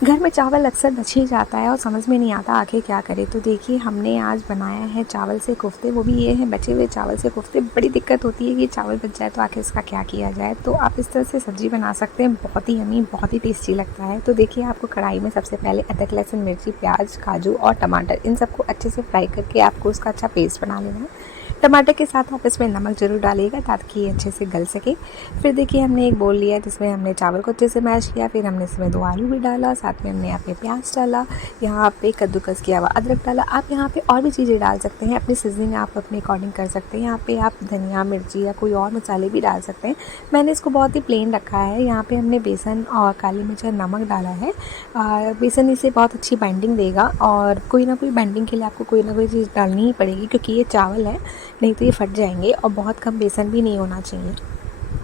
घर में चावल अक्सर बच ही जाता है और समझ में नहीं आता आखिर क्या करें। तो देखिए हमने आज बनाया है चावल से कोफ्ते, वो भी ये है बचे हुए चावल से कोफ्ते। बड़ी दिक्कत होती है कि चावल बच जाए तो आखिर इसका क्या किया जाए। तो आप इस तरह से सब्ज़ी बना सकते हैं, बहुत ही यमी, बहुत ही टेस्टी लगता है। तो देखिए आपको कढ़ाई में सबसे पहले अदरक, लहसुन, मिर्ची, प्याज, काजू और टमाटर, इन सबको अच्छे से फ्राई करके आपको उसका अच्छा पेस्ट बना लेना है। टमाटर के साथ आप इसमें नमक ज़रूर डालिएगा ताकि ये अच्छे से गल सके। फिर देखिए हमने एक बोल लिया जिसमें हमने चावल को अच्छे से मैश किया। फिर हमने इसमें 2 आलू भी डाला, साथ में हमने यहाँ पे प्याज डाला, यहाँ पे कद्दूकस किया हुआ अदरक डाला। आप यहाँ पे और भी चीज़ें डाल सकते हैं, अपनी सीजनिंग आप अपने अकॉर्डिंग कर सकते हैं। यहाँ पे आप धनिया, मिर्ची या कोई और मसाले भी डाल सकते हैं। मैंने इसको बहुत ही प्लेन रखा है। यहाँ पे हमने बेसन और काली मिर्च और नमक डाला है। बेसन इसे बहुत अच्छी बाइंडिंग देगा और कोई ना कोई बाइंडिंग के लिए आपको कोई ना कोई चीज़ डालनी ही पड़ेगी क्योंकि ये चावल है, नहीं तो ये फट जाएंगे। और बहुत कम बेसन भी नहीं होना चाहिए।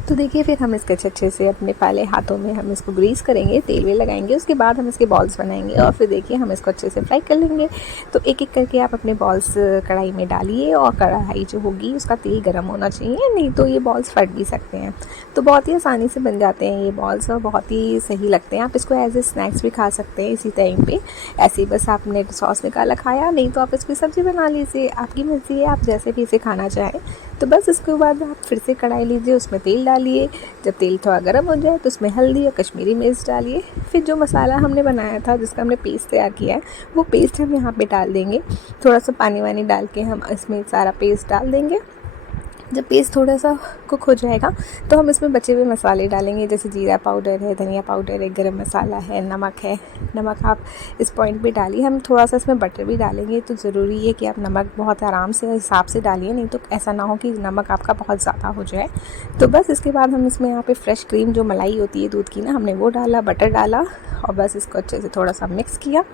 तो देखिए फिर हम इसके अच्छे से अपने पहले हाथों में हम इसको ग्रीस करेंगे, तेल भी लगाएंगे, उसके बाद हम इसके बॉल्स बनाएंगे और फिर देखिए हम इसको अच्छे से फ्राई कर लेंगे। तो एक एक करके आप अपने बॉल्स कढ़ाई में डालिए और कढ़ाई जो होगी उसका तेल गर्म होना चाहिए, नहीं तो ये बॉल्स फट भी सकते हैं। तो बहुत ही आसानी से बन जाते हैं ये बॉल्स और बहुत ही सही लगते हैं। आप इसको एज ए स्नैक्स भी खा सकते हैं इसी टाइम पे। ऐसे ही बस आपने सॉस निकाला खाया, नहीं तो आप इसकी सब्ज़ी बना लीजिए, आपकी मर्ज़ी है, आप जैसे भी इसे खाना चाहें। तो बस इसके बाद आप फिर से कढ़ाई लीजिए, उसमें तेल डालिए। जब तेल थोड़ा गर्म हो जाए तो उसमें हल्दी और कश्मीरी मिर्च डालिए। फिर जो मसाला हमने बनाया था, जिसका हमने पेस्ट तैयार किया है, वो पेस्ट हम यहाँ पे डाल देंगे। थोड़ा सा पानी वानी डाल के हम इसमें सारा पेस्ट डाल देंगे। जब पेस्ट थोड़ा सा कुक हो जाएगा तो हम इसमें बचे हुए मसाले डालेंगे, जैसे जीरा पाउडर है, धनिया पाउडर है, गरम मसाला है, नमक है। नमक आप इस पॉइंट पे डालिए। हम थोड़ा सा इसमें बटर भी डालेंगे, तो ज़रूरी है कि आप नमक बहुत आराम से हिसाब से डालिए, नहीं तो ऐसा ना हो कि नमक आपका बहुत ज़्यादा हो जाए। तो बस इसके बाद हम इसमें यहाँ पे फ्रेश क्रीम जो मलाई होती है दूध की ना, हमने वो डाला, बटर डाला और बस इसको अच्छे से थोड़ा सा मिक्स किया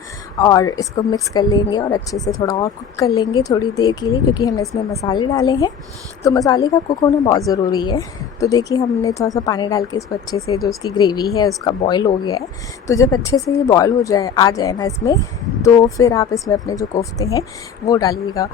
और इसको मिक्स कर लेंगे और अच्छे से थोड़ा और कुक कर लेंगे थोड़ी देर के लिए, क्योंकि हमने इसमें मसाले डाले हैं। तो मसाले का कुक होना बहुत ज़रूरी है। तो देखिए हमने थोड़ा सा पानी डाल के इसको अच्छे से, जो उसकी ग्रेवी है उसका बॉयल हो गया है। तो जब अच्छे से ये बॉयल हो जाए, आ जाए ना इसमें, तो फिर आप इसमें अपने जो कोफ्ते हैं वो डालिएगा।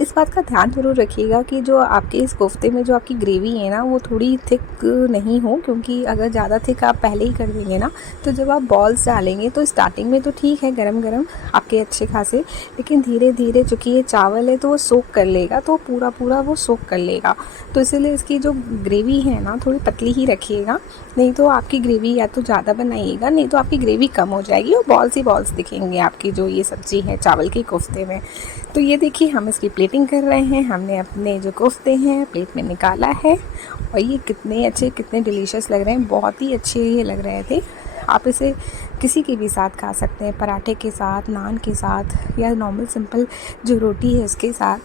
इस बात का ध्यान ज़रूर रखिएगा कि जो आपके इस कोफ्ते में जो आपकी ग्रेवी है ना, वो थोड़ी थिक नहीं हो, क्योंकि अगर ज़्यादा थिक आप पहले ही कर देंगे ना, तो जब आप बॉल्स डालेंगे तो स्टार्टिंग में तो ठीक है, गरम गरम आपके अच्छे खासे, लेकिन धीरे धीरे चूँकि ये चावल है तो वो सोक कर लेगा, तो पूरा वो सोक कर लेगा। तो इसीलिए इसकी जो ग्रेवी है ना, थोड़ी पतली ही रखिएगा, नहीं तो आपकी ग्रेवी या तो ज़्यादा बनाइएगा, नहीं तो आपकी ग्रेवी कम हो जाएगी और बॉल्स ही बॉल्स दिखेंगे आपकी जो ये सब्ज़ी है चावल के कोफ्ते में। तो ये देखिए हम इसकी प्लेटिंग कर रहे हैं। हमने अपने जो कोफ्ते हैं प्लेट में निकाला है और ये कितने अच्छे, कितने डिलीशियस लग रहे हैं, बहुत ही अच्छे ये लग रहे थे। आप इसे किसी के भी साथ खा सकते हैं, पराठे के साथ, नान के साथ, या नॉर्मल सिंपल जो रोटी है उसके साथ।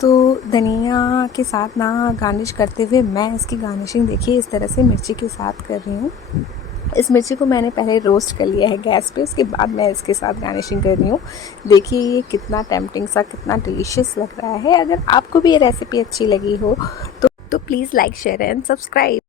तो धनिया के साथ ना गार्निश करते हुए मैं इसकी गार्निशिंग देखिए इस तरह से मिर्ची के साथ कर रही हूँ। इस मिर्ची को मैंने पहले रोस्ट कर लिया है गैस पे, उसके बाद मैं इसके साथ गार्निशिंग कर रही हूँ। देखिए ये कितना टेम्पटिंग सा, कितना डिलीशियस लग रहा है। अगर आपको भी ये रेसिपी अच्छी लगी हो तो please like, share and subscribe.